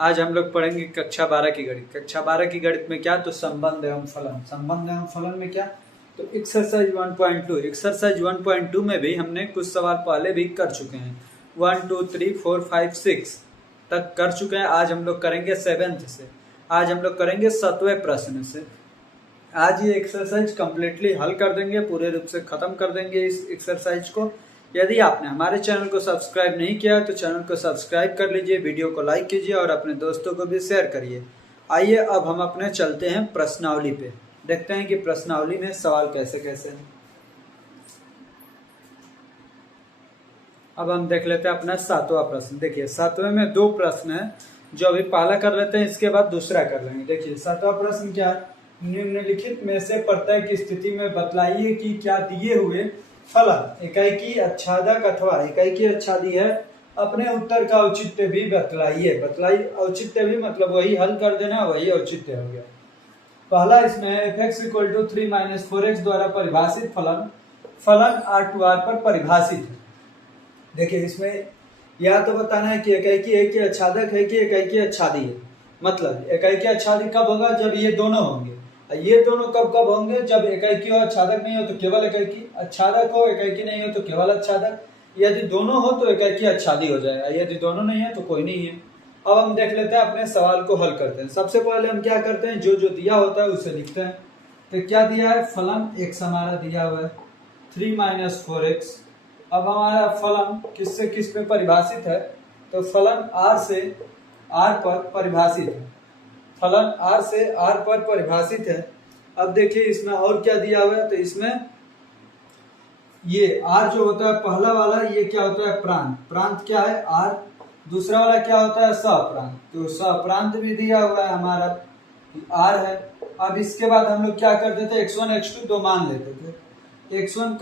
आज हम लोग पढ़ेंगे कक्षा 12 की गणित। कक्षा 12 की गणित में क्या, तो संबंध एवं फलन। संबंध एवं फलन में क्या, तो एक्सरसाइज 1.2। एक्सरसाइज 1.2 में भी हमने कुछ सवाल पहले भी कर चुके हैं, 1 2 3 4 5 6 तक कर चुके हैं। आज हम लोग करेंगे 7th से, आज हम लोग करेंगे 7वें प्रश्न से। आज ये एक्सरसाइज कम्प्लीटली हल कर देंगे, पूरे रूप से खत्म कर देंगे इस एक्सरसाइज को। यदि आपने हमारे चैनल को सब्सक्राइब नहीं किया तो चैनल को सब्सक्राइब कर लीजिए, वीडियो को लाइक कीजिए और अपने दोस्तों को भी शेयर करिए। आइए अब हम अपने चलते हैं प्रश्नावली पे, देखते हैं कि प्रश्नावली में सवाल कैसे कैसे हैं। अब हम देख लेते हैं अपना 7वां प्रश्न। देखिए 7वें में 2 प्रश्न है, जो अभी पहला कर लेते हैं, इसके बाद दूसरा कर लेंगे। देखिए 7वां प्रश्न क्या है, निम्नलिखित में से प्रत्येक स्थिति में बतलाइए कि क्या दिए हुए फलन इकाई आच्छादक अथवा इकाई की आच्छादी है, अपने उत्तर का औचित्य भी बतलाइए। औचित्य भी मतलब वही हल कर देना, वही औचित्य हो गया। पहला इसमें fx = 3 - 4x द्वारा परिभाषित फलन R2R पर परिभाषित है। देखिए इसमें या तो बताना है कि इकाई की आच्छादक है कि इकाई की आच्छादी है। मतलब इकाई की आच्छादी कब होगा, जब ये दोनों होंगे। ये दोनों कब कब होंगे, जब इकाई की हो आच्छादक नहीं हो तो केवल इकाई की, आच्छादक हो इकाई की नहीं हो तो केवल आच्छादक। यदि दोनों हो तो इकाई की आच्छादी हो जाएगा, यदि दोनों नहीं है तो कोई नहीं है। अब हम देख लेते हैं, अपने सवाल को हल करते हैं। सबसे पहले हम क्या करते हैं, जो दिया होता है उसे लिखते हैं। तो क्या दिया है, फलन x हमारा दिया हुआ है 3 - 4x। अब हमारा फलन किससे किस पे परिभाषित है, तो फलन r से r पर परिभाषित है। फलन r से r पर परिभाषित है। अब देखिए इसमें और क्या दिया हुआ है, तो इसमें ये r जो होता है पहला वाला, ये क्या होता है, प्रांत। प्रांत क्या है, r। दूसरा वाला क्या होता है, सप्रांत। तो सप्रांत भी दिया हुआ है हमारा, r है। अब इसके बाद हम लोग क्या करते थे, x1 x2 दो मान लेते थे। x1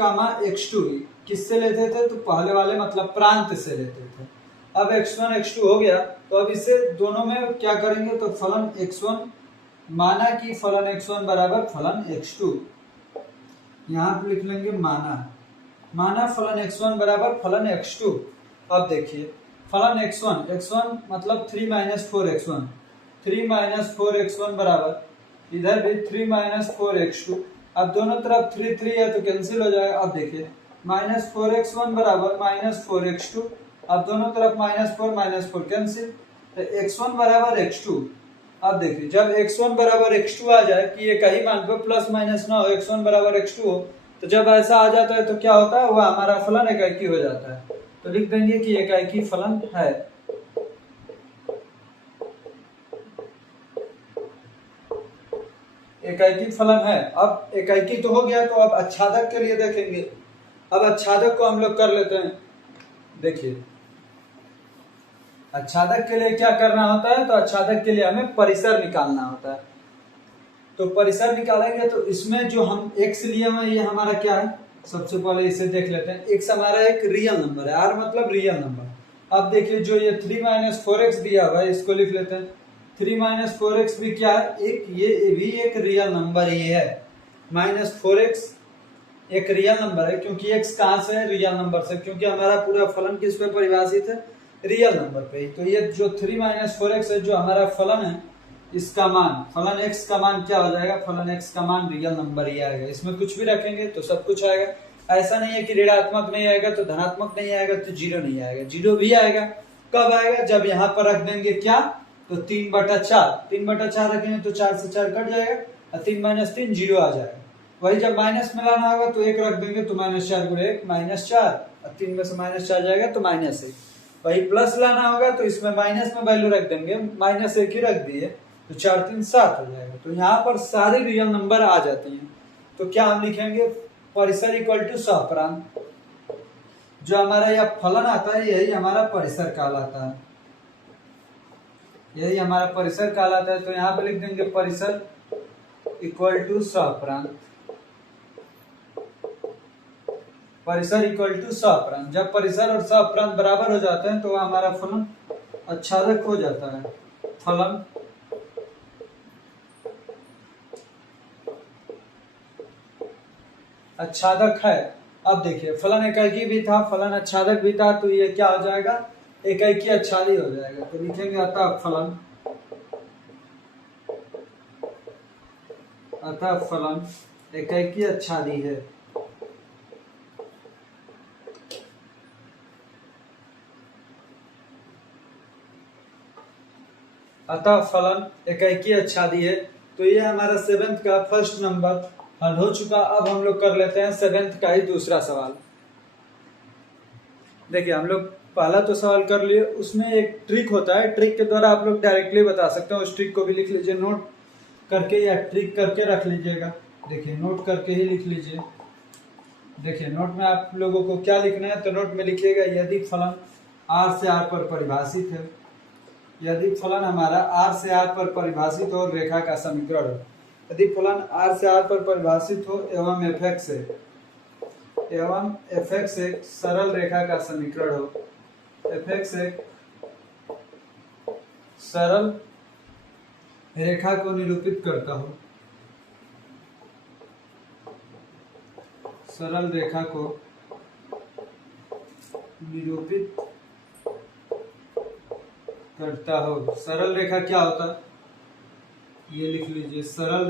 x2 किससे लेते थे, तो पहले वाले मतलब प्रांत से लेते थे। अब x1 x2 हो गया, तो अब इसे दोनों में क्या करेंगे, तो फलन x1 माना कि फलन x1 बराबर फलन x2, यहाँ पे लिख लेंगे माना फलन x1 बराबर फलन x2। अब देखिए फलन x1 मतलब 3 - 4x1, 3 - 4x1 बराबर इधर भी 3 - 4x2। अब दोनों तरफ 3 3 है तो कैंसिल हो जाएगा। अब देखिए -4x1 बराबर -4x2। अब दोनों तरफ -4 - 4 कैंसिल, तो x1 बराबर x2। अब देखिए जब x1 बराबर x2 आ जाए कि ये कहीं मान पर प्लस माइनस ना हो, x1 बराबर x2 हो, तो जब ऐसा आ जाता है तो क्या होता है, वह हमारा फलन एकाकी हो जाता है। तो लिख देंगे कि एकाकी फलन है। एकाकी फलन है। अब एकाकी तो हो गया, तो अब आच्छादक के लिए देखेंगे। अब आच्छादक को हम लोग कर लेते हैं। देखिए आच्छादक के लिए क्या करना होता है, तो आच्छादक के लिए हमें परिसर निकालना होता है। तो परिसर निकालेंगे तो इसमें जो हम x लिए हुए ये हमारा क्या है, सबसे पहले इसे देख लेते हैं। x हमारा एक रियल नंबर है, r मतलब रियल नंबर। अब देखिए जो ये 3 - 4x दिया हुआ है, इसको लिख लेते हैं। 3 - 4x भी क्या है, ये भी एक रियल नंबर ही है। -4x एक रियल नंबर है, क्योंकि x कहाँ से है, रियल नंबर से, क्योंकि हमारा पूरा फलन किस पे परिभाषित है, रियल नंबर पे। तो ये जो 3 - 4x है, जो हमारा फलन है, इसका मान फलन x का मान क्या हो जाएगा, फलन x का मान रियल नंबर ही आएगा। इसमें कुछ भी रखेंगे तो सब कुछ आएगा। ऐसा नहीं है कि ऋणात्मक नहीं आएगा तो धनात्मक नहीं आएगा तो जीरो नहीं आएगा, जीरो भी आएगा। कब आएगा, जब यहाँ पर रख देंगे क्या, तो 3/4। 3/4 रखेंगे तो 4 से 4 कट जाएगा और 3 - 3 जीरो आ जाएगा। वही जब माइनस में लाना होगा तो 1 रख देंगे तो -4 × 1 -4, और 3 में से -4 जाएगा तो -1। वही प्लस लाना होगा तो इसमें माइनस में वैल्यू रख देंगे, -1 ही रख दिए तो 4 3 7 हो जाएगा। तो यहाँ पर सारे रियल नंबर आ जाते हैं। तो क्या हम लिखेंगे, परिसर = सप्रांत। जो हमारा यह फलन आता है यही हमारा परिसर कहलाता है, यही हमारा परिसर कहलाता है। तो यहाँ पे लिख देंगे परिसर = सप्रांत। परिसर = सप्रांत। जब परिसर और सप्रांत बराबर हो जाते हैं तो हमारा फलन आच्छादक हो जाता है। फलन आच्छादक है। अब देखिए फलन एकाकी भी था, फलन आच्छादक भी था, तो ये क्या हो जाएगा, एकाकी आच्छादी हो जाएगा। तो लिखेंगे अतः फलन अतः फलन एकाकी आच्छादी है। अतः फलन एकाकी आच्छादी है। तो ये हमारा 7th का फर्स्ट नंबर हल हो चुका। अब हम लोग कर लेते हैं 7th का ही दूसरा सवाल। देखिए हम लोग पहला तो सवाल कर लिए, उसमें एक ट्रिक होता है, ट्रिक के द्वारा आप लोग डायरेक्टली बता सकते हो। उस ट्रिक को भी लिख लीजिए नोट करके या ट्रिक करके रख लीजिएगा। देखिए नोट करके ही लिख लीजिए। देखिए नोट में आप लोगों को क्या लिखना है, तो नोट में लिखिएगा यदि फलन R से R पर परिभाषित है, यदि फलन हमारा R से R पर परिभाषित हो रेखा का समीकरण हो, यदि फलन R से R पर परिभाषित हो एवं fx एक सरल रेखा का समीकरण हो, fx एक सरल रेखा को निरूपित करता हो, सरल रेखा को निरूपित करता हो। सरल रेखा क्या होता है, ये लिख लीजिए। सरल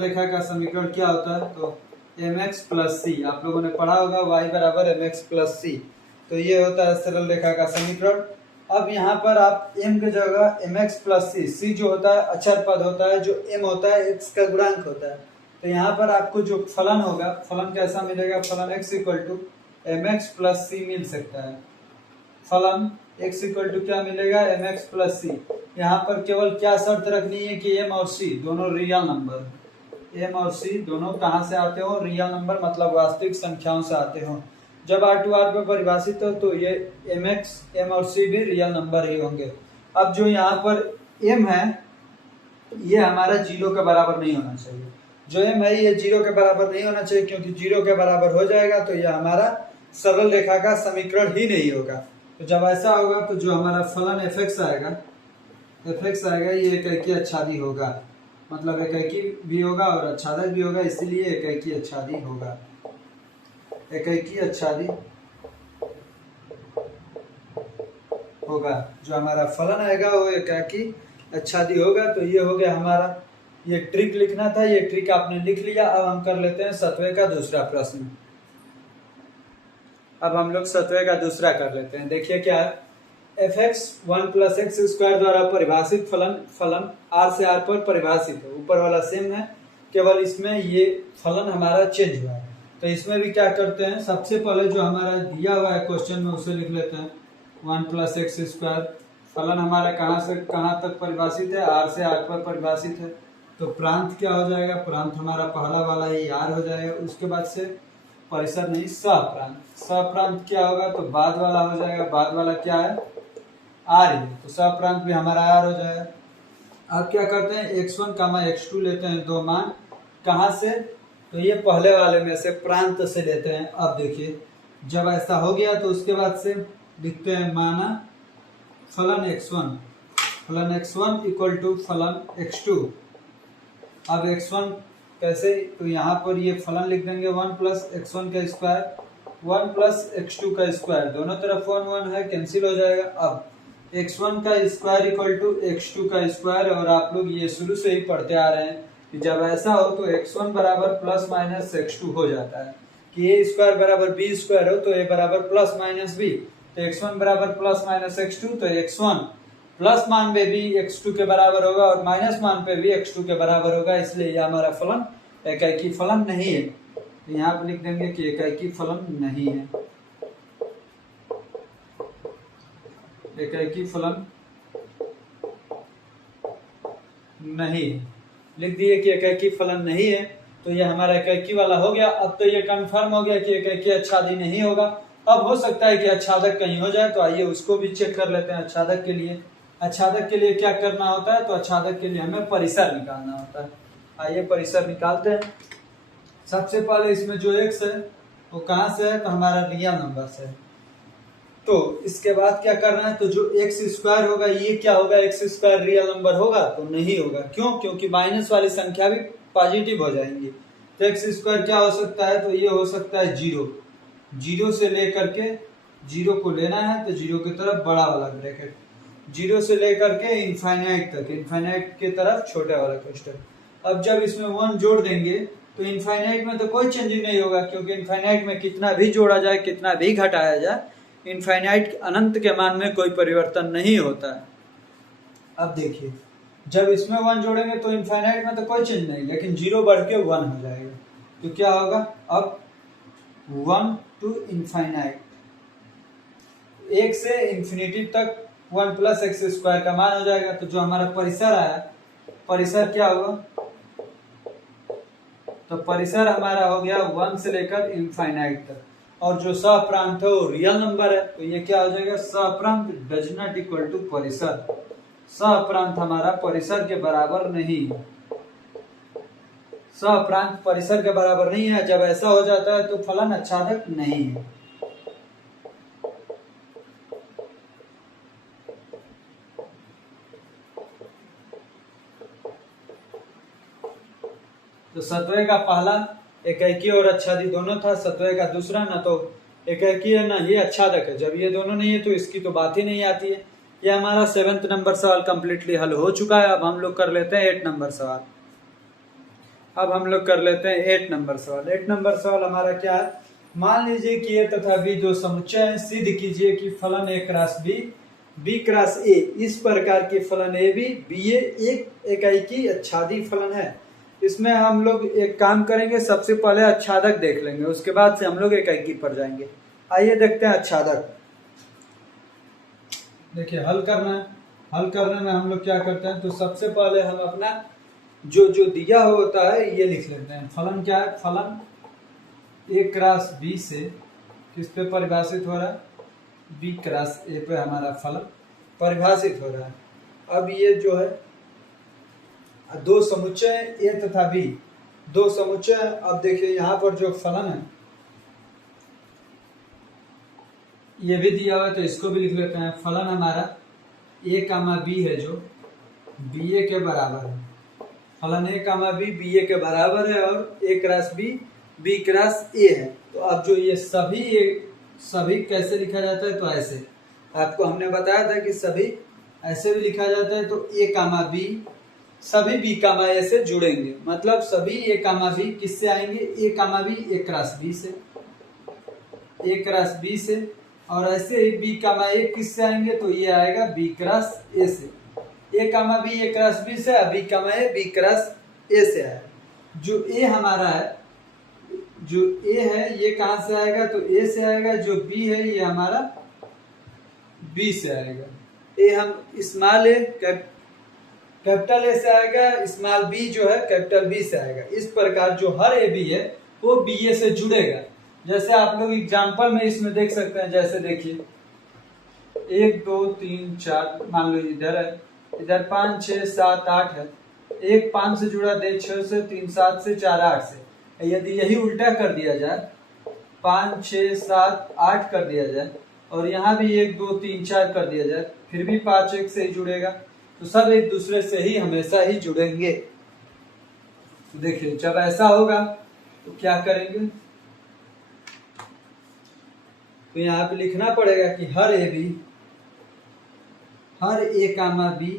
रेखा का समीकरण क्या होता है, तो mx प्लस सी, आप लोगों ने पढ़ा होगा y बराबर mx प्लस सी। तो ये होता है सरल रेखा का समीकरण। अब यहाँ पर आप m की जगह mx प्लस सी, सी जो होता है अचर पद होता है, जो m होता है x का गुणांक होता है। तो यहाँ पर आपको जो फलन होगा, फलन कैसा मिलेगा, फलन x equal to mx plus C मिल सकता है। फलन x इक्वल टू क्या मिलेगा, mx प्लस सी। यहाँ पर केवल क्या शर्त रखनी है कि m और c दोनों रियल नंबर, m और c दोनों कहाँ से आते हो, रियल नंबर मतलब वास्तविक संख्याओं से आते हो। जब R2R पर परिभाषित हो तो ये mx, m और c भी रियल नंबर ही होंगे। अब जो यहाँ पर m है ये हमारा 0 के बराबर नहीं होना चाहिए। जो m है ये 0 के बराबर नहीं होना चाहिए, क्योंकि 0 के बराबर हो जाएगा तो ये हमारा सरल रेखा का समीकरण ही नहीं होगा। तो जब ऐसा होगा तो जो हमारा फलन fx आएगा ये एकाकी आच्छादी होगा, मतलब एकाकी भी होगा और आच्छादक भी होगा, इसीलिए एकाकी आच्छादी होगा। एकाकी आच्छादी होगा, जो हमारा फलन आएगा वो एकाकी आच्छादी होगा। तो ये हो गया हमारा, ये ट्रिक लिखना था, ये ट्रिक आपने लिख लिया। अब हम कर लेते हैं 7वें का दूसरा प्रश्न। अब हम लोग 7वें का दूसरा कर लेते हैं। देखिए क्या है, fx 1 प्लस एक्स स्क्वायर द्वारा परिभाषित फलन R से R पर परिभाषित है। ऊपर वाला सेम है, केवल इसमें ये फलन हमारा चेंज हुआ है। तो इसमें भी क्या करते हैं, सबसे पहले जो हमारा दिया हुआ है क्वेश्चन में उसे लिख लेते हैं। 1 प्लस एक्स स्क्वायर फलन हमारा कहाँ से कहाँ तक परिभाषित है, R से R पर परिभाषित है। तो प्रांत क्या हो जाएगा, प्रांत हमारा पहला वाला ही R हो जाएगा। उसके बाद से परिसर नहीं, सप्रांत, सप्रांत क्या होगा, तो बाद वाला हो जाएगा। बाद वाला क्या है, R है, तो सप्रांत भी हमारा R हो जाएगा। अब क्या करते हैं, x1 x2 लेते हैं दो मान, कहाँ से, तो ये पहले वाले में से प्रांत से लेते हैं। अब देखिए जब ऐसा हो गया तो उसके बाद से लिखते हैं माना फलन x1 इक्वल टू फलन x2। अब x1 कैसे, तो यहाँ पर ये फलन लिख देंगे 1 प्लस x1 का स्क्वायर, 1 प्लस x2 का स्क्वायर, दोनों तरफ 1 1 है, कैंसिल हो जाएगा। अब x1 का स्क्वायर इक्वल टू x2 का स्क्वायर, और आप लोग ये शुरू से ही पढ़ते आ रहे हैं कि जब ऐसा हो तो x1 बराबर प्लस माइनस x2 हो जाता है, कि a स्क्वायर बराबर b स्क्वायर हो तो a बराबर प्लस माइनस b। तो x1 बराबर प्लस माइनस x2, तो x1 प्लस मान पे भी x2 के बराबर होगा और माइनस मान पे भी x2 के बराबर होगा, इसलिए ये हमारा फलन एकाकी फलन नहीं है। तो यहाँ पे लिख देंगे कि एकाकी फलन नहीं है, एकाकी फलन नहीं, लिख दिए कि एकाकी फलन नहीं है। तो ये हमारा एकाकी वाला हो गया। अब तो ये कंफर्म हो गया कि एकाकी आच्छादी नहीं होगा। अब हो सकता है कि आच्छादक कहीं हो जाए, तो आइए उसको भी चेक कर लेते हैं। आच्छादक के लिए क्या करना होता है, तो आच्छादक के लिए हमें परिसर निकालना होता है। आइए परिसर निकालते हैं। सबसे पहले इसमें जो x है वो कहाँ से है, तो हमारा रियल नंबर से है। तो इसके बाद क्या करना है, तो जो एक्स स्क्वायर होगा ये क्या होगा, एक्स स्क्वायर रियल नंबर होगा, तो नहीं होगा। क्यों, क्योंकि माइनस वाली संख्या भी पॉजिटिव हो जाएंगी। तो एक्स स्क्वायर क्या हो सकता है, तो ये हो सकता है 0 से लेकर के 0 को लेना है, तो 0 की तरफ बड़ा वाला ब्रैकेट, 0 से लेकर के इनफाइनाइट तक, इनफाइनाइट की तरफ छोटा वाला क्वेश्चन। अब जब इसमें 1 जोड़ देंगे तो इनफाइनाइट में तो कोई चेंजिंग नहीं होगा, क्योंकि इनफाइनाइट में कितना भी जोड़ा जाए कितना भी घटाया जाए, इनफाइनाइट अनंत के मान में कोई परिवर्तन नहीं होता है। अब देखिए जब इसमें 1 जोड़ेंगे तो इनफाइनाइट में तो कोई चेंज नहीं, लेकिन 0 बढ़ के 1 हो जाएगा, तो क्या होगा अब 1 टू इनफाइनाइट, 1 से इन्फिनिटी तक 1 प्लस एक्स स्क्वायर का मान हो जाएगा। तो जो हमारा परिसर आया, परिसर क्या होगा, तो परिसर हमारा हो गया 1 से लेकर इनफाइनाइट तक, और जो सप्रांत है वो रियल नंबर है, तो ये क्या हो जाएगा, सप्रांत डज नॉट इक्वल टू परिसर, सप्रांत हमारा परिसर के बराबर नहीं है, सप्रांत परिसर के बराबर नहीं है। जब ऐसा हो जाता है तो फलन आच्छादक नहीं है। तो सत्वय का पहला एकैकी और आच्छादी दोनों था, सत्वय का दूसरा न तो एकैकी है न ये आच्छादक है। जब ये दोनों नहीं है तो इसकी तो बात ही नहीं आती है। ये हमारा 7th नंबर सवाल कंप्लीटली हल हो चुका है। अब हम लोग कर लेते हैं 8 नंबर सवाल। अब हम लोग कर लेते हैं 8 नंबर सवाल। 8 नंबर सवाल हमारा क्या है, मान लीजिए कि ए तथा बी दो समुच्चय है, सिद्ध कीजिए कि फलन A cross B, B cross A इस प्रकार के फलन ए बी बी ए एक एकैकी आच्छादी फलन है। इसमें हम लोग एक काम करेंगे, सबसे पहले आच्छादक देख लेंगे, उसके बाद से हम लोग एकैकी पर जाएंगे। आइए देखते हैं आच्छादक। देखिए हल करना है, हल करने में हम लोग क्या करते हैं, तो सबसे पहले हम अपना जो जो दिया होता है ये लिख लेते हैं। फलन क्या है, फलन ए क्रॉस बी से किस पे परिभाषित हो रहा है, बी क्रॉस ए पे हमारा फलन परिभाषित हो रहा है। अब ये जो है दो समुच्चय ए तथा बी, दो समुच्चय। अब देखिए यहाँ पर जो फलन है ये भी दिया हुआ है, तो इसको भी लिख लेते हैं। फलन हमारा ए कामा बी है जो बी ए के बराबर है, फलन ए कामा बी बी ए के बराबर है, और A cross B B cross A है। तो अब जो ये सभी कैसे लिखा जाता है, तो ऐसे आपको हमने बताया था कि सभी ऐसे भी लिखा जाता है। तो ए कामा बी सभी बी कामा ए से जुड़ेंगे, मतलब सभी ए कामा बी किससे आएंगे, ए comma B A cross B से, ए क्रॉस बी से। और ऐसे ही बी कामा ए किससे आएंगे, तो ये आएगा बी क्रॉस ए से, A comma B A cross B से, B comma A B cross A से आएगा। जो ए हमारा है, जो ए है ये कहां से आएगा, तो ए से आएगा। जो बी है ये हमारा बी से आएगा। ए हम स्मॉल ए कैपिटल ए से आएगा, स्मॉल बी जो है कैपिटल बी से आएगा। इस प्रकार जो हर ए बी है वो बी ए से जुड़ेगा। जैसे आप लोग एग्जाम्पल में इसमें देख सकते हैं, जैसे देखिए 1 2 3 4 मान लो इधर है, इधर 5 6 7 8 है। 1 5 से जुड़ा, 2 6 से, 3 7 से, 4 8 से। यदि यही उल्टा कर दिया जाए, 5 6 7 8 कर दिया जाए, और यहाँ भी 1 2 3 4 कर दिया जाए, फिर भी 5 1 से ही जुड़ेगा। तो सब एक दूसरे से ही हमेशा ही जुड़ेंगे। तो देखिए जब ऐसा होगा तो क्या करेंगे, तो यहाँ पे लिखना पड़ेगा कि हर ए कामा बी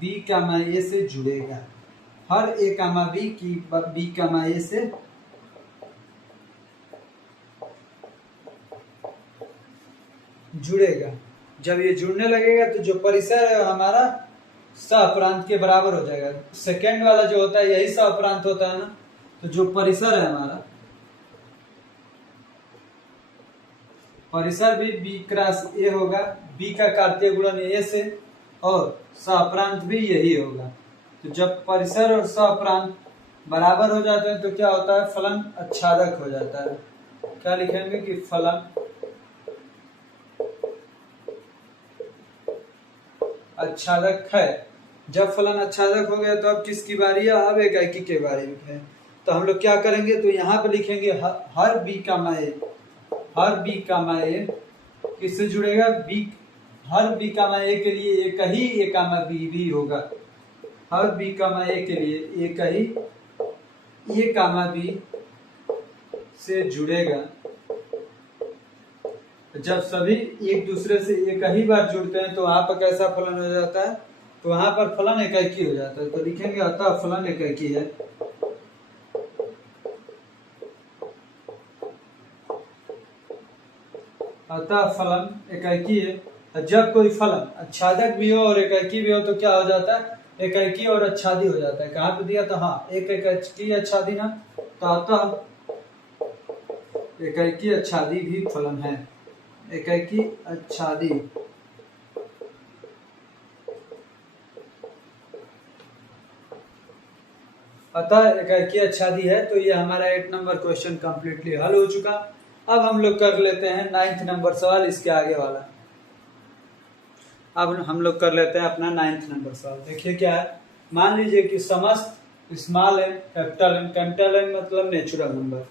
बी कामा ए से जुड़ेगा, हर ए कामा बी की बी कामा ए से जुड़ेगा। जब ये जुड़ने लगेगा तो जो परिसर है हमारा सहप्रांत के बराबर हो जाएगा। सेकेंड वाला जो होता है यही सहप्रांत होता है ना। तो जो परिसर है हमारा, परिसर भी बी क्रॉस ए होगा, बी का कार्तीय गुणन ए से, और सहप्रांत भी यही होगा। तो जब परिसर और सहप्रांत बराबर हो जाते हैं तो क्या होता है, फलन आच्छादक हो जाता है। क्या लिखेंगे कि फलन आच्छादक है। जब फलन आच्छादक हो गया तो अब किसकी बारी है, अब एकैकी के बारे में है। तो हम लोग क्या करेंगे, तो यहाँ पे लिखेंगे हर बी कामा ए, हर बी कामा ए किससे जुड़ेगा, बी, हर बी कामा ए के लिए एक ही ए कामा बी भी होगा। हर बी कामा ए के लिए एक ही ए कामा बी से जुड़ेगा। जब सभी एक दूसरे से एक ही बार जुड़ते हैं तो वहां पर कैसा फलन हो जाता है, तो वहां पर फलन एकाकी हो जाता है, तो लिखेंगे अतः फलन एकाकी है। अतः फलन एकाकी है। जब कोई फलन आच्छादक भी हो और एकाकी भी हो तो क्या हो जाता है, एकाकी और आच्छादी हो जाता है। कहाँ पे दिया था, हाँ एक एकाकी आच्छादी ना, तो अतः एकाकी आच्छादी भी फलन है। एकाकी आच्छादी अतः एकाकी आच्छादी है। तो ये हमारा 8 नंबर क्वेश्चन कंप्लीटली हल हो चुका। अब हम लोग कर लेते हैं 9th नंबर सवाल, इसके आगे वाला। अब हम लोग कर लेते हैं अपना 9th नंबर सवाल। देखिए क्या है, मान लीजिए कि समस्त स्मॉल एन कैपिटल एन मतलब नेचुरल नंबर।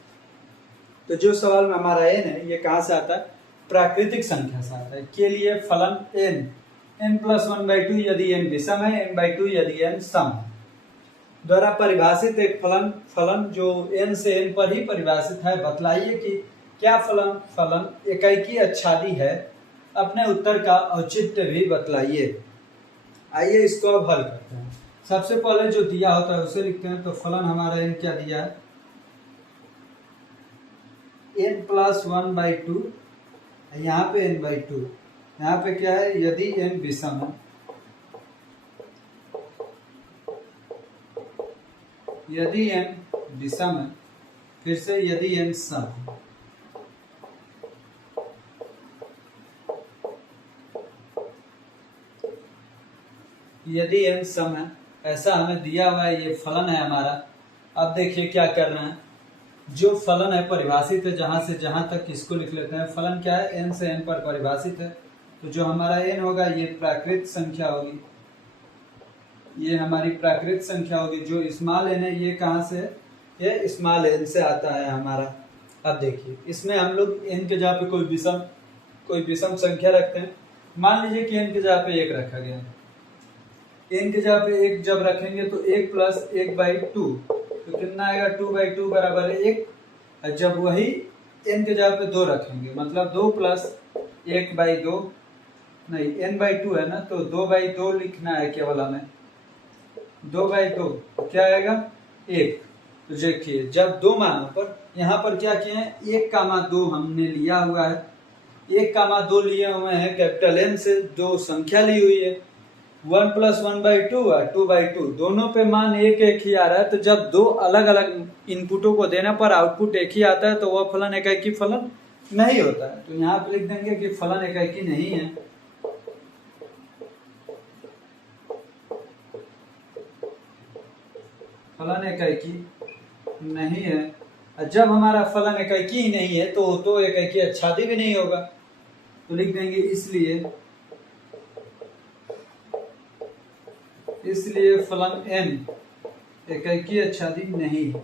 तो जो सवाल में हमारा एन है ये कहाँ से आता है, प्राकृतिक संख्या से आता है। के लिए फलन n n+1/2 यदि n विषम है, n/2 यदि n सम है, द्वारा परिभाषित एक फलन जो n से n पर ही परिभाषित है। बतलाइए कि क्या फलन एकाकी आच्छादी है। अपने उत्तर का औचित्य भी बतलाइए। आइए इसको अब हल करते हैं। सबसे पहले जो दिया होता है उसे लिखते हैं। तो फलन हमारा n क्या दिया है, n+1/2, यहाँ पे n/2, यहाँ पे क्या है, यदि n विषम है, यदि n विषम है, फिर से यदि n सम है। यदि n सम है, ऐसा हमें दिया हुआ है, ये फलन है हमारा। अब देखिए क्या करना है, जो फलन है परिभाषित है जहां से जहां तक, इसको लिख लेते हैं। फलन क्या है, n से n पर परिभाषित है। तो जो हमारा n होगा ये प्राकृत संख्या होगी, ये हमारी प्राकृत संख्या होगी। जो स्मॉल n है ये कहाँ से है, ये स्मॉल n से आता है हमारा। अब देखिए इसमें हम लोग n के जगह पे कोई विषम संख्या रखते हैं। मान लीजिए कि n के जगह पे 1 रखा गया, n के जगह पे 1 जब रखेंगे तो 1 + 1/2, तो कितना आएगा, 2/2 बराबर 1। जब वही n के जगह पे 2 रखेंगे, मतलब 2 + 1/2, नहीं n/2 है ना, तो 2/2 लिखना है केवल हमें। 2/2 क्या आएगा, 1। तो देखिए जब 2 मानों पर, यहाँ पर क्या किए हैं, 1,2 हमने लिया हुआ है। 1,2 लिए हुए हैं, कैपिटल N से 2 संख्या ली हुई है। 1 + 1/2 और 2/2 दोनों पे मान 1 ही आ रहा है। तो जब 2 अलग अलग इनपुटों को देने पर आउटपुट एक ही आता है तो वह फलन एकाकी फलन नहीं होता है। तो यहाँ पे लिख देंगे कि फलन एकाकी नहीं है। फलन एकाकी नहीं है। जब हमारा फलन एकाकी ही नहीं है तो एकाकी आच्छादी भी नहीं होगा। तो लिख देंगे इसलिए फलन n एकाकी आच्छादी नहीं है।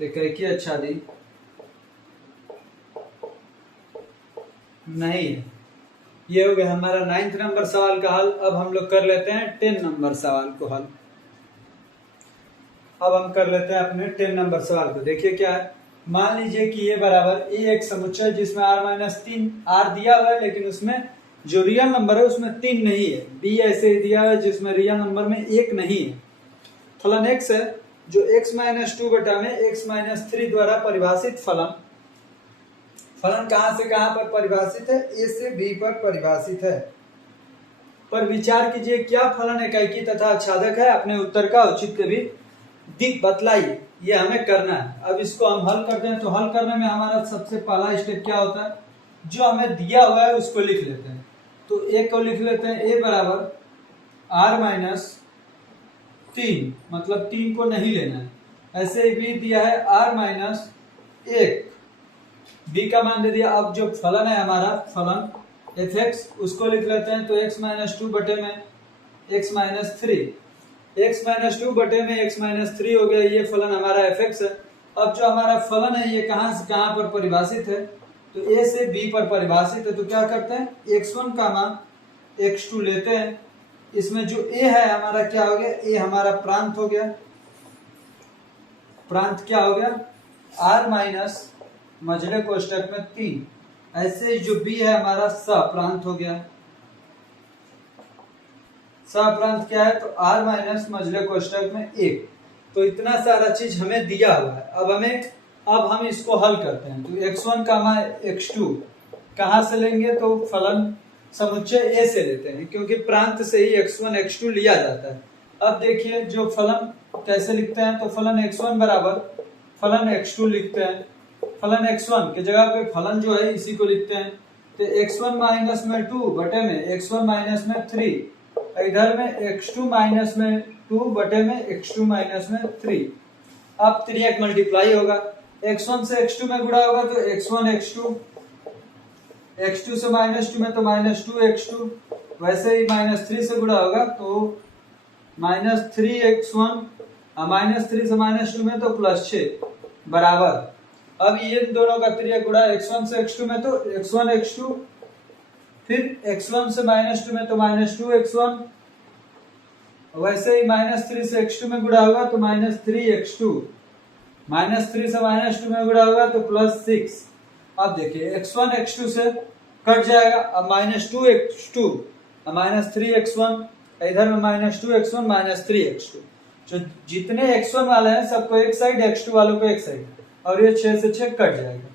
एकाकी आच्छादी नहीं है। ये हो गया हमारा 9th नंबर सवाल का हल। अब हम लोग कर लेते हैं 10 नंबर सवाल को हल। अब हम कर लेते हैं अपने 10 नंबर सवाल को। देखिए क्या है, मान लीजिए कि ये बराबर ए एक समुच्चय जिसमें r-3 r दिया हुआ है, लेकिन उसमें जो रियल नंबर है उसमें 3 नहीं है। बी ऐसे ही दिया हुआ है जिसमें रियल नंबर में 1 नहीं है। फलन x है जो x-2 में x-3 द्वारा परिभाषित फलन कहां से कहां पर परिभाषित है, ए से बी पर परिभाषित है। पर विचार कीजिए क्या फलन एकाकी तथा आच्छादक है। अपने उत्तर का औचित्य भी बतलाइए, ये हमें करना है। अब इसको हम हल करते हैं। तो हल करने में हमारा सबसे पहला स्टेप क्या होता है, जो हमें दिया हुआ है उसको लिख लेते हैं। तो ए को लिख लेते हैं, ए बराबर r-3, मतलब 3 को नहीं लेना है। ऐसे ही बी दिया है r-1, बी का मान दे दिया। अब जो फलन है हमारा फलन f(x) उसको लिख लेते हैं। तो x-2 बटे में x-3, x-2 बटे में x-3 हो गया। ये फलन हमारा f(x) है। अब जो हमारा फलन है ये कहां से कहां पर परिभाषित है, तो a से b पर परिभाषित है। तो क्या करते हैं, x1 का मान x2 लेते हैं। इसमें जो a है हमारा क्या हो गया, a हमारा प्रांत हो गया। प्रांत क्या हो गया, r- मझले कोष्टक में 3 ऐसे ही जो बी है हमारा सप्रांत हो गया। सप्रांत क्या है, तो r माइनस मझले कोष्ठक में 1। तो इतना सारा चीज हमें दिया हुआ है। अब हम इसको हल करते हैं। तो x1 कामा x2 कहाँ से लेंगे, तो फलन समुच्चय a से लेते हैं, क्योंकि प्रांत से ही x1 x2 लिया जाता है। अब देखिए जो फलन कैसे लिखते हैं, तो फलन x1 बराबर फलन x2 लिखते हैं। फलन x1 की जगह पे फलन जो है इसी को लिखते हैं। तो x1 माइनस में 2 बटे में x1 माइनस में 3, इधर में x2 माइनस में 2 बटे में x2 माइनस में 3। अब 3 मल्टीप्लाई होगा, x1 से x2 में गुणा होगा तो x1 x2, x2 से -2 में तो -2 x2, वैसे ही -3 से गुणा होगा तो -3 x1, -3 से -2 में तो +6 बराबर। अब ये दोनों का 3 गुणा x1 से x2 में तो x1 x2, फिर x1 से -2 में तो -2 x1, वैसे ही -3 से x2 में गुणा होगा तो -3 x2, -3 से -2 में गुणा होगा तो +6। अब देखिए x1 x2 से कट जाएगा, अब -2 x2, -3 x1, इधर में -2 x1 -3 x2। जो जितने x1 वाले हैं सबको एक साइड, x2 वालों को एक साइड, और ये 6 से 6 कट जाएगा।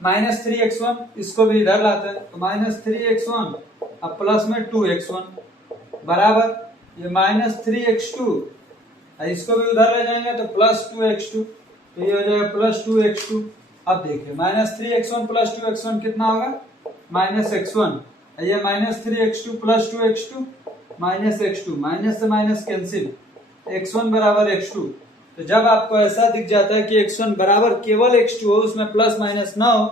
-3 x1 इसको भी इधर लाते हैं, तो -3 x1 अब प्लस में 2 x1 बराबर ये -3 x2, इसको भी उधर ले जाएंगे तो +2 x2, तो ये हो जाएगा +2 x2। अब देखिए -3 x1 +2 x1 कितना होगा, -x1, ये -3 x2 +2 x2 -x2, माइनस से माइनस कैंसिल, x1 बराबर x2। तो जब आपको ऐसा दिख जाता है कि x1 बराबर केवल x2 हो, उसमें प्लस माइनस ना हो,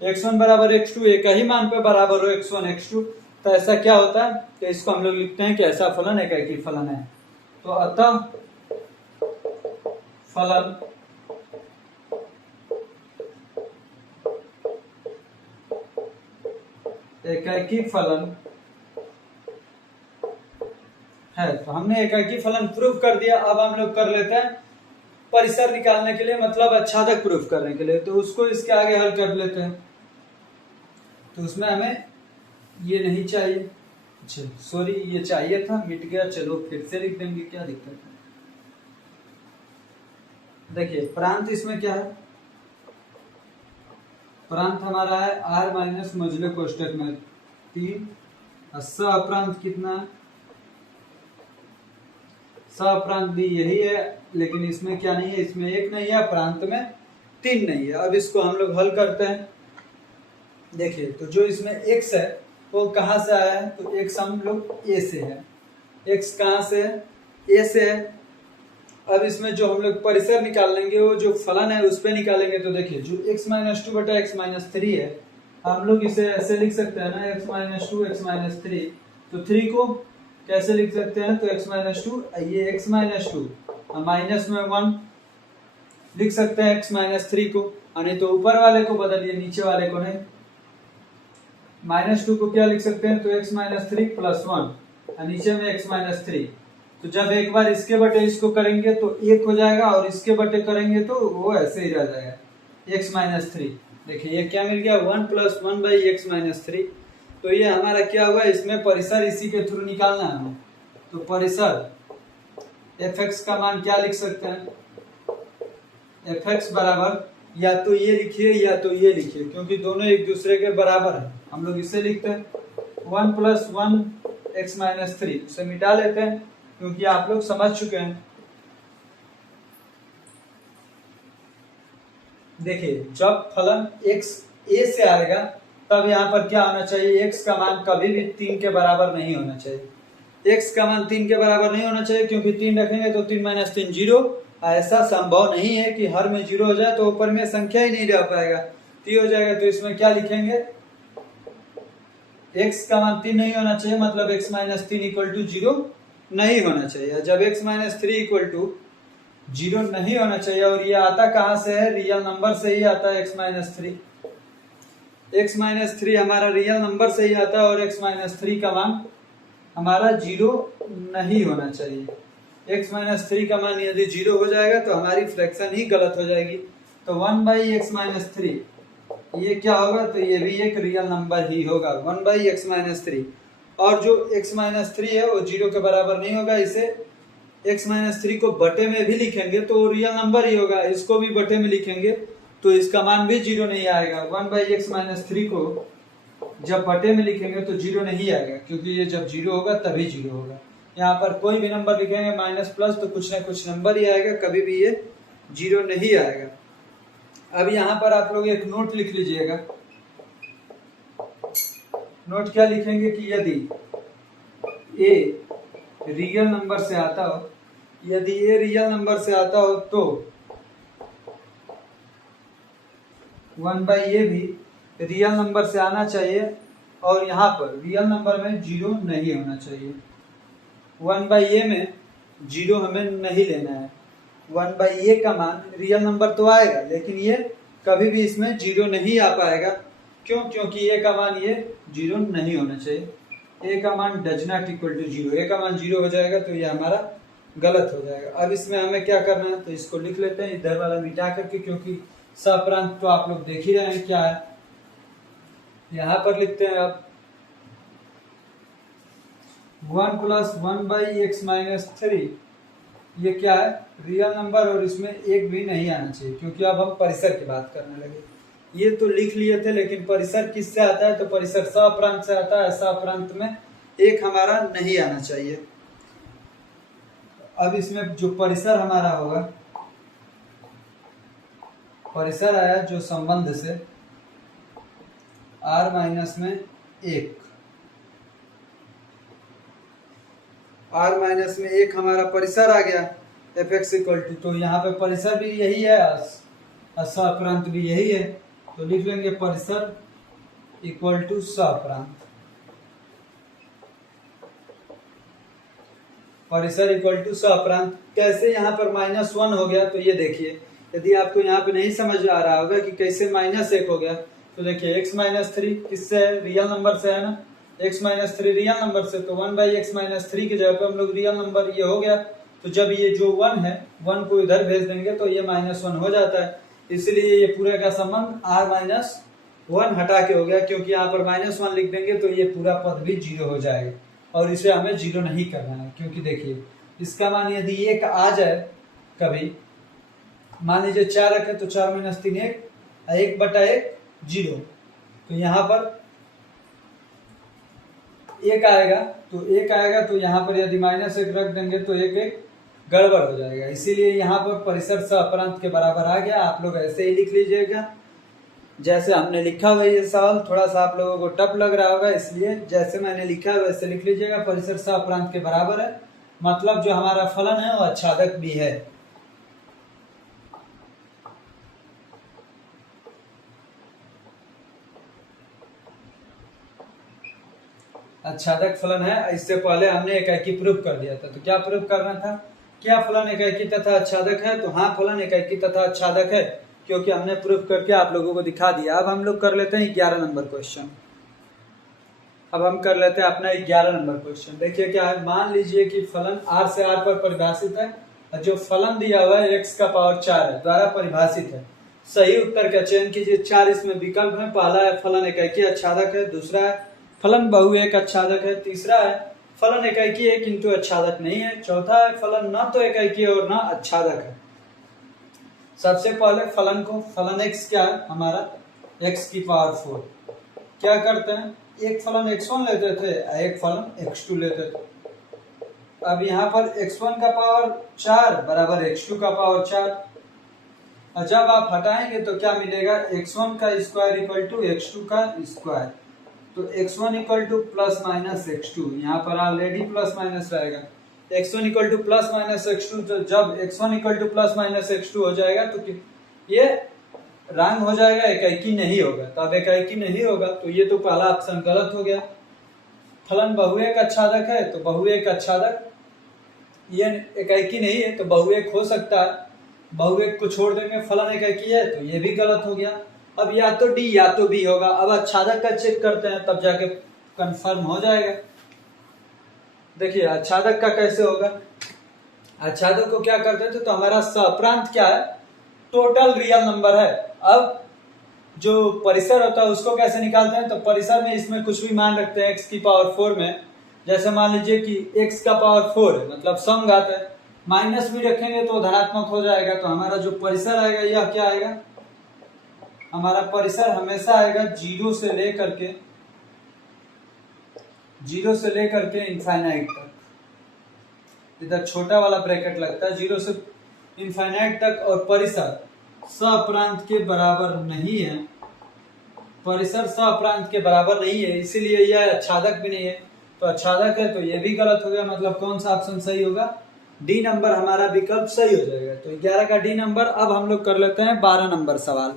x1 बराबर x2 एक ही मान पे बराबर हो x1 x2, तो ऐसा क्या होता है, तो इसको हम लोग लिखते हैं कि ऐसा फलन एकाकी फलन है। तो अतः फलन एकाकी फलन है। तो हमने एकाकी फलन प्रूफ कर दिया। अब हम लोग कर लेते हैं परिसर निकालने के लिए, मतलब आच्छादक प्रूफ करने के लिए, तो उसको इसके आगे हल कर लेते हैं। तो उसमें हमें ये नहीं चाहिए, अच्छा सॉरी ये चाहिए था, मिट गया, चलो फिर से लिख देंगे, क्या दिक्कत है। देखिए प्रांत इसमें क्या है, प्रांत हमारा है r माइनस मझले कोष्ठक में 3, सप्रांत कितना है, सप्रांत भी यही है, लेकिन इसमें क्या नहीं है, इसमें 1 नहीं है, प्रांत में 3 नहीं है। अब इसको हम लोग हल करते हैं। देखिए तो जो इसमें x है वो कहाँ से आया है, तो x हम लोग a से है, x कहाँ से है, a से है। अब इसमें जो हम लोग परिसर निकाल लेंगे वो जो फलन है उस पे निकालेंगे। तो देखिए जो x-2 बटा x-3 है, हम लोग इसे ऐसे लिख सकते हैं ना, x-2 x-3, तो 3 को कैसे लिख सकते हैं, तो x-2, ये x-2 माइनस में 1 लिख सकते हैं x-3 को, यानी तो ऊपर वाले को बदलिए, नीचे वाले को नहीं। -2 को क्या लिख सकते हैं, तो x-3 + 1, नीचे में x-3। तो जब एक बार इसके बटे इसको करेंगे तो 1 हो जाएगा, और इसके बटे करेंगे तो वो ऐसे ही रह जाएगा x-3। देखिए ये क्या मिल गया, 1 + 1/x-3। तो ये हमारा क्या हुआ, इसमें परिसर इसी के थ्रू निकालना है हमें। तो परिसर fx का मान क्या लिख सकते हैं, fx बराबर या तो ये लिखिए या तो ये लिखिए, क्योंकि दोनों एक दूसरे के बराबर है। हम लोग इसे लिखते हैं 1 + 1x-3, उसे मिटा लेते हैं क्योंकि आप लोग समझ चुके हैं। देखिए जब फलन x a से आएगा तब यहाँ पर क्या होना चाहिए, x का मान कभी भी 3 के बराबर नहीं होना चाहिए। x का मान 3 के बराबर नहीं होना चाहिए, क्योंकि 3 रखेंगे तो 3 - 3 0, ऐसा संभव नहीं है कि हर में 0 हो जाए, तो ऊपर में संख्या ही नहीं रह पाएगा, 3 हो जाएगा। तो इसमें क्या लिखेंगे, x का मान 3 नहीं होना चाहिए, मतलब x-3 = 0 नहीं होना चाहिए। जब x-3 = 0 नहीं होना चाहिए, और ये आता कहाँ से है, रियल नंबर से ही आता है x-3। x-3 हमारा रियल नंबर से ही आता है, और x-3 का मान हमारा 0 नहीं होना चाहिए। x-3 का मान यदि 0 हो जाएगा तो हमारी फ्रैक्शन ही गलत हो जाएगी। तो 1/x-3 ये क्या होगा, तो ये भी एक रियल नंबर ही होगा 1/x-3। और जो x-3 है वो 0 के बराबर नहीं होगा, इसे x-3 को बटे में भी लिखेंगे तो रियल नंबर ही होगा, इसको भी बटे में लिखेंगे तो इसका मान भी 0 नहीं आएगा। 1/x-3 को जब बटे में लिखेंगे तो 0 नहीं आएगा, क्योंकि ये जब 0 होगा तभी 0 होगा। यहाँ पर कोई भी नंबर लिखेंगे माइनस प्लस तो कुछ ना कुछ नंबर ही आएगा, कभी भी ये 0 नहीं आएगा। अब यहाँ पर आप लोग एक नोट लिख लीजिएगा। नोट क्या लिखेंगे कि यदि a रियल नंबर से आता हो, यदि a रियल नंबर से आता हो तो 1/a भी रियल नंबर से आना चाहिए, और यहाँ पर रियल नंबर में 0 नहीं होना चाहिए। 1/a में 0 हमें नहीं लेना है। 1/a का मान रियल नंबर तो आएगा, लेकिन ये कभी भी इसमें 0 नहीं आ पाएगा। क्यों? क्योंकि a का मान ये 0 नहीं होना चाहिए। a का मान does not equal to 0, a का मान 0 हो जाएगा तो ये हमारा गलत हो जाएगा। अब इसमें हमें क्या करना है, तो इसको लिख लेते हैं इधर वाला मिटा करके, क्योंकि सप्रांत तो आप लोग देख ही रहे हैं क्या है। यहां पर लिखते हैं अब 1 + 1/x-3, ये क्या है, रियल नंबर, और इसमें एक भी नहीं आना चाहिए, क्योंकि अब हम परिसर की बात करने लगे। ये तो लिख लिए थे, लेकिन परिसर किससे आता है, तो परिसर सप्रांत से आता है। सप्रांत में एक हमारा नहीं आना चाहिए। अब इसमें जो परिसर हमारा होगा, परिसर आया जो संबंध से r माइनस में 1, r माइनस में 1 हमारा परिसर आ गया fx इक्वल टू, तो यहाँ पे परिसर भी यही है, सप्रांत भी यही है, तो लिख लेंगे परिसर इक्वल टू सप्रांत। परिसर इक्वल टू सप्रांत कैसे यहाँ पर -1 हो गया, तो ये देखिए, यदि आपको यहाँ पे नहीं समझ आ रहा होगा कि कैसे -1 हो गया, तो देखिए x-3 किससे है, रियल नंबर से है ना, x-3 रियल नंबर से, तो 1/x-3 की जगह पे हम लोग रियल नंबर ये हो गया, तो जब ये जो 1 है 1 को इधर भेज देंगे तो ये -1 हो जाता है। इसलिए ये पूरे का संबंध r-1 हटा के हो गया, क्योंकि यहाँ पर -1 लिख देंगे तो ये पूरा पद भी 0 हो जाएगा, और इसे हमें 0 नहीं करना है। क्योंकि देखिए इसका मान यदि 1 आ जाए कभी, मान लीजिए 4 रखे तो 4 - 3 1, 1/1 0, तो यहाँ पर 1 आएगा, तो 1 आएगा, तो यहाँ पर यदि -1 रख देंगे तो 1 गड़बड़ हो जाएगा। इसीलिए यहाँ पर परिसर सप्रांत के बराबर आ गया। आप लोग ऐसे ही लिख लीजिएगा जैसे हमने लिखा हुआ। ये सवाल थोड़ा सा आप लोगों को टफ लग रहा होगा, इसलिए जैसे मैंने लिखा है वैसे लिख लीजिएगा। परिसर सप्रांत के बराबर है, मतलब जो हमारा फलन है वो आच्छादक भी है। आच्छादक फलन है। इससे पहले हमने एकाकी प्रूफ कर दिया था, तो क्या प्रूफ करना था, क्या फलन एकाकी तथा आच्छादक है, तो हाँ फलन एकाकी तथा आच्छादक है, क्योंकि हमने प्रूफ करके आप लोगों को दिखा दिया। अब हम लोग कर लेते हैं 11 नंबर क्वेश्चन। अब हम कर लेते हैं अपना 11 नंबर क्वेश्चन। देखिए क्या है, मान लीजिए कि फलन r से r पर परिभाषित है, और जो फलन दिया हुआ है x का पावर 4 है द्वारा परिभाषित है। सही उत्तर का चयन कीजिए। 4 इसमें विकल्प है। पहला है फलन एकाकी आच्छादक है, दूसरा है फलन बहुएक आच्छादक है, तीसरा है फलन एकाकी है किंतु आच्छादक नहीं है, चौथा है फलन न तो एकाकी और न आच्छादक है। सबसे पहले फलन को, फलन x क्या है हमारा, x की पावर 4, क्या करते हैं, एक फलन x1 लेते थे, एक फलन x2 लेते थे। अब यहाँ पर x1 का पावर 4 बराबर x2 का पावर 4, और जब आप हटाएंगे तो क्या मिलेगा, x1 का स्क्वायर इक्वल टू x2 का स्क्वायर, तो x1 equal two plus minus x2, यहाँ पर ऑलरेडी प्लस माइनस रहेगा। x1 equal two plus minus x2, तो जब x1 equal two plus minus x2 हो जाएगा तो ये रंग हो जाएगा, एकाकी नहीं होगा। तो अब एकाकी नहीं होगा तो ये तो पहला ऑप्शन गलत हो गया। फलन बहुएक आच्छादक है तो बहुएक आच्छादक, ये एकाकी नहीं है तो बहुएक हो सकता है, बहुएक को छोड़ देंगे, फलन एकाकी है तो ये भी गलत हो गया। अब या तो डी या तो बी होगा। अब आच्छादक का चेक करते हैं, तब जाके कंफर्म हो जाएगा। देखिए आच्छादक का कैसे होगा, आच्छादक को क्या करते थे, तो हमारा सप्रांत क्या है, टोटल रियल नंबर है। अब जो परिसर होता है उसको कैसे निकालते हैं, तो परिसर में इसमें कुछ भी मान रखते हैं x की पावर 4 में। जैसे मान लीजिए कि x का पावर 4 है, मतलब सम घात है, माइनस भी रखेंगे तो धनात्मक हो जाएगा। तो हमारा जो परिसर आएगा यह क्या आएगा, हमारा परिसर हमेशा आएगा 0 से लेकर के इनफाइनाइट तक। इधर छोटा वाला ब्रैकेट लगता है, 0 से इनफाइनाइट तक। और परिसर सअप्रांत के बराबर नहीं है, परिसर सअप्रांत के बराबर नहीं है, इसीलिए यह आच्छादक भी नहीं है। तो आच्छादक है तो यह भी गलत हो गया, मतलब कौन सा ऑप्शन सही होगा, डी नंबर हमारा विकल्प सही हो जाएगा। तो 11 का डी नंबर। अब हम लोग कर लेते हैं 12 नंबर सवाल।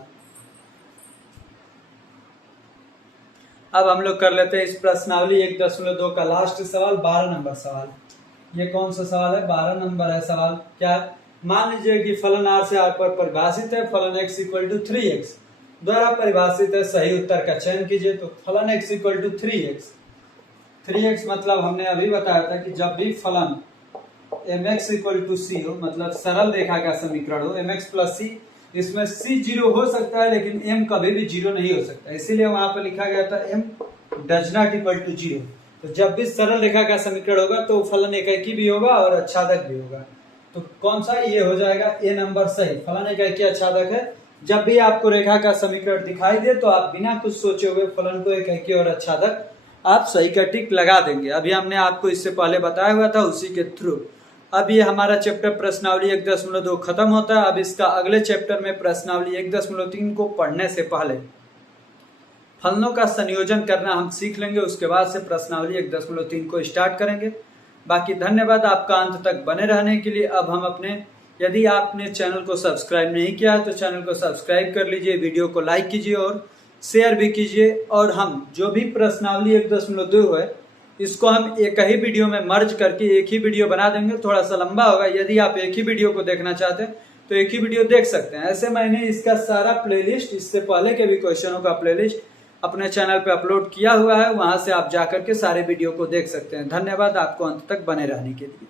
अब हम लोग कर लेते हैं इस प्रश्नावली 1.2 का लास्ट सवाल, 12 नंबर सवाल। ये कौन सा सवाल है, 12 नंबर है सवाल। क्या, मान लीजिए कि फलन r से r पर परिभाषित है, फलन x इक्वल टू 3x द्वारा परिभाषित है, सही उत्तर का चयन कीजिए। तो फलन x इक्वल टू 3x मतलब हमने अभी बताया था कि जब भी फलन mx इक्वल टू c हो, मतलब सरल रेखा का समीकरण हो, mx प्लस c, इसमें c 0 हो सकता है लेकिन m कभी भी 0 नहीं हो सकता, इसीलिए वहां पर लिखा गया था m does not equal to 0। तो जब भी सरल रेखा का समीकरण होगा तो फलन एकाकी भी होगा और आच्छादक भी होगा। तो कौन सा, ये हो जाएगा ए नंबर सही, फलन एकाकी आच्छादक है। जब भी आपको रेखा का समीकरण दिखाई दे तो आप बिना कुछ सोचे हुए फलन को एकाकी और आच्छादक आप सही का टिक लगा देंगे। अभी हमने आपको इससे पहले बताया हुआ था उसी के थ्रू। अब ये हमारा चैप्टर प्रश्नावली 1.2 खत्म होता है। अब इसका अगले चैप्टर में प्रश्नावली 1.3 को पढ़ने से पहले फलनों का संयोजन करना हम सीख लेंगे, उसके बाद से प्रश्नावली 1.3 को स्टार्ट करेंगे। बाकी धन्यवाद आपका अंत तक बने रहने के लिए। अब हम यदि आपने चैनल को सब्सक्राइब नहीं किया है तो चैनल को सब्सक्राइब कर लीजिए, वीडियो को लाइक कीजिए और शेयर भी कीजिए। और हम जो भी प्रश्नावली 1.2 है इसको हम एक ही वीडियो में मर्ज करके एक ही वीडियो बना देंगे, थोड़ा सा लंबा होगा। यदि आप एक ही वीडियो को देखना चाहते हैं तो एक ही वीडियो देख सकते हैं। ऐसे मैंने इसका सारा प्लेलिस्ट, इससे पहले के भी क्वेश्चनों का प्लेलिस्ट अपने चैनल पे अपलोड किया हुआ है, वहां से आप जाकर के सारे वीडियो को देख सकते हैं। धन्यवाद आपको अंत तक बने रहने के लिए।